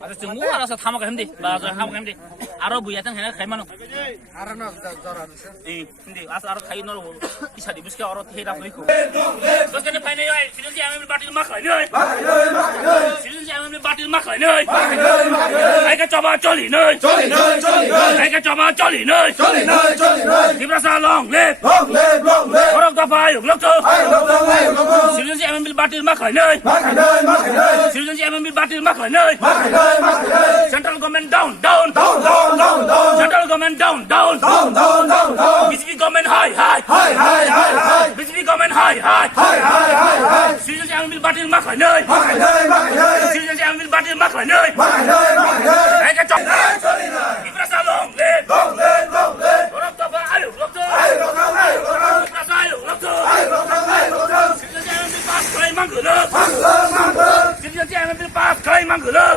아저 정우 알아서 타먹어 힘디 맞아 하먹어 힘디 알아 부야장 해나 가이만어 알아나 잘하는데. 예 힘디 아서 알아 가이 너로 이사리 무스케 알아 해라 보이고 그렇게 파이네 요 시른지 아메 바티 막 가이네 시른지 아메 바티 막 가이네 아이가 잡아 쫄리네 아이가 잡아 쫄리네 디브라사 롱랩 어럭다 파요 럭도 시른지 아메 바티 막 가이네 시른지 아메 바티 막 가이네 Central government down. Central government down. BJP government high. BJP government high. Citizen ambil batil makan nih. Citizen ambil batil makan nih. Mereka cok. Ibrasa long leh. Orang tua ayo, Ibrasa ayo. Citizen ambil pas kelai manggelek. Citizen ambil pas kelai manggelek.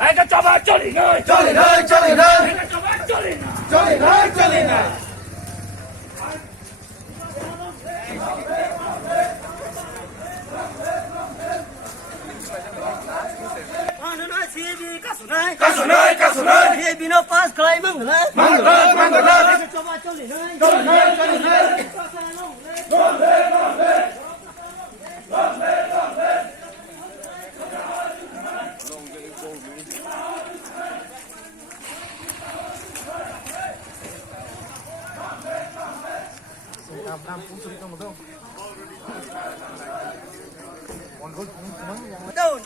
Mereka coba coli nih. Mereka coba coli nih. Dia bina pas kelai manggelek. Coba coli nih. Down.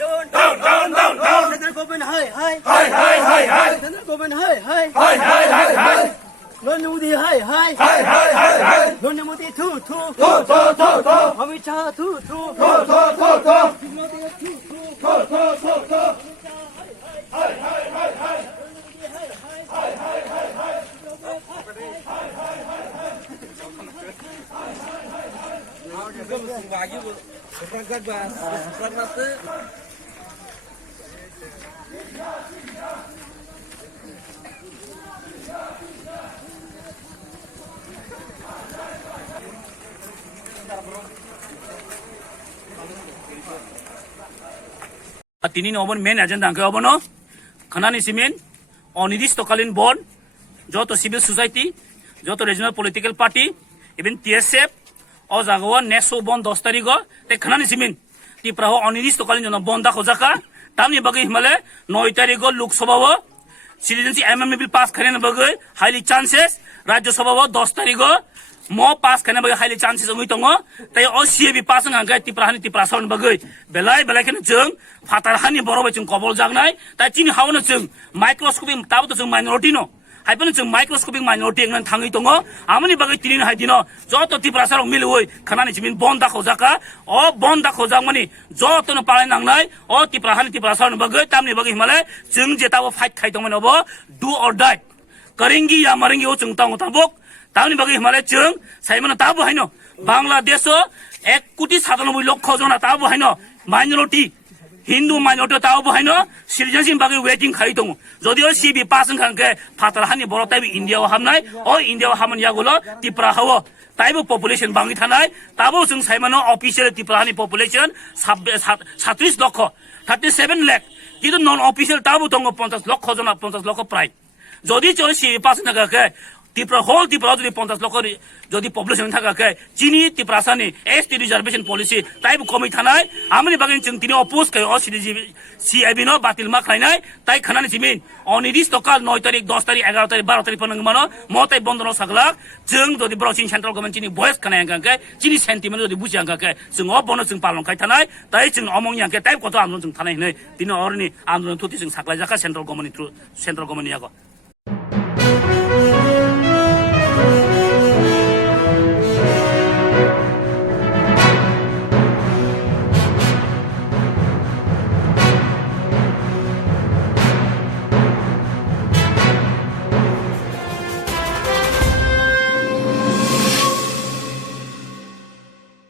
Central government high. Central government high. Nonudi high. Nonudi two. Amit Shah two. Tini no main agenda angke abono khanani simen অনির্দিষ্টকালীন বন যত civil society যত regional political party even TSF ও জাগোয়া next বন 10 তারিখ তে খানানি সিমিন তি প্রাহ অনির্দিষ্টকালীন জন বন দা খোজাকা তামনি বাগে হিমালে 9 তারিখ Lok Sabha citizenship MMA bill pass খানে বাগে হাইলি চান্সেস রাজ্যসভা 10 তারিখ mo pass kana bagai highly chances ongoi tongo tai o CAB pass ngai tiprasan bagai belai kan jeng fatar hani boro bai jeng kobol jangnai tai chini hauna jeng microscopic tabu to jeng minority no haipon jeng microscopic minority ngan thangai tongo amani bagai tinin haidino joto tiprasan miloi khanani jimin bonda khojaka o bonda khojak mani joto no palai nangnai o tiprasan bagai tamni bagai himale jeng jetawo fight khai tongmani obo do or die karingi ya maringi o jeng tango tabok তাহলে বাকি হিমালয় চং Simon তাবো হাইনো বাংলাদেশ 1,97,00,000 জন তাবো হাইনো minority Hindu minority তাবো হাইনো citizenship বাকি waiting খাই দङ যদিও CB পাসং খানকে ফাতার হানি বড় তাইবি ইন্ডিয়াও হামনাই ও ইন্ডিয়াও হামন ইয়াগুলো টিপ্রা হাও তাইবো population বাঙি থানাই তাবো जों সাইমন অফিসিয়াল টিপ্রাহানি পপুলেশন 37 লক্ষ 37 লাখ কিন্তু নন অফিসিয়াল তাবো দङ 50 লক্ষ জন 50 লক্ষ প্রায় যদি চলে সিবি পাসং থাকাকে ত্রিপুরা হোল ত্রিপুরা যদি 50 লক্ষ যদি পপুলেশন থাকাকে চিনি ত্রিপুরাসানি এসটি রিজার্ভেশন পলিসি তাইবো কমি থানাই আমনি বাগিন जों তিনি অপোজ খাই ও সিআইবি নো বাতিল মা খাইনাই তাই খানানি জিমিন অনির্দিষ্টকাল 9 তারিখ 10 তারিখ 11 তারিখ 12 তারিখ পর্যন্ত মানো মতাই বন্ধন সাগলা जों যদি ব্রচিন সেন্ট্রাল গভর্নমেন্ট চিনি ভয়েস খানাই গাঙ্কে চিনি সেন্টিমেন্ট যদি বুঝি গাঙ্কে जों অ বনো जों পালন খাই থানাই তাই जों অমং ইয়াঙ্কে তাই কত আন্দোলন जों থানাই नै তিনি অরনি আন্দোলন থুতি जों সাকলাই জাকা সেন্ট্রাল গভর্নমেন্ট ইয়াগো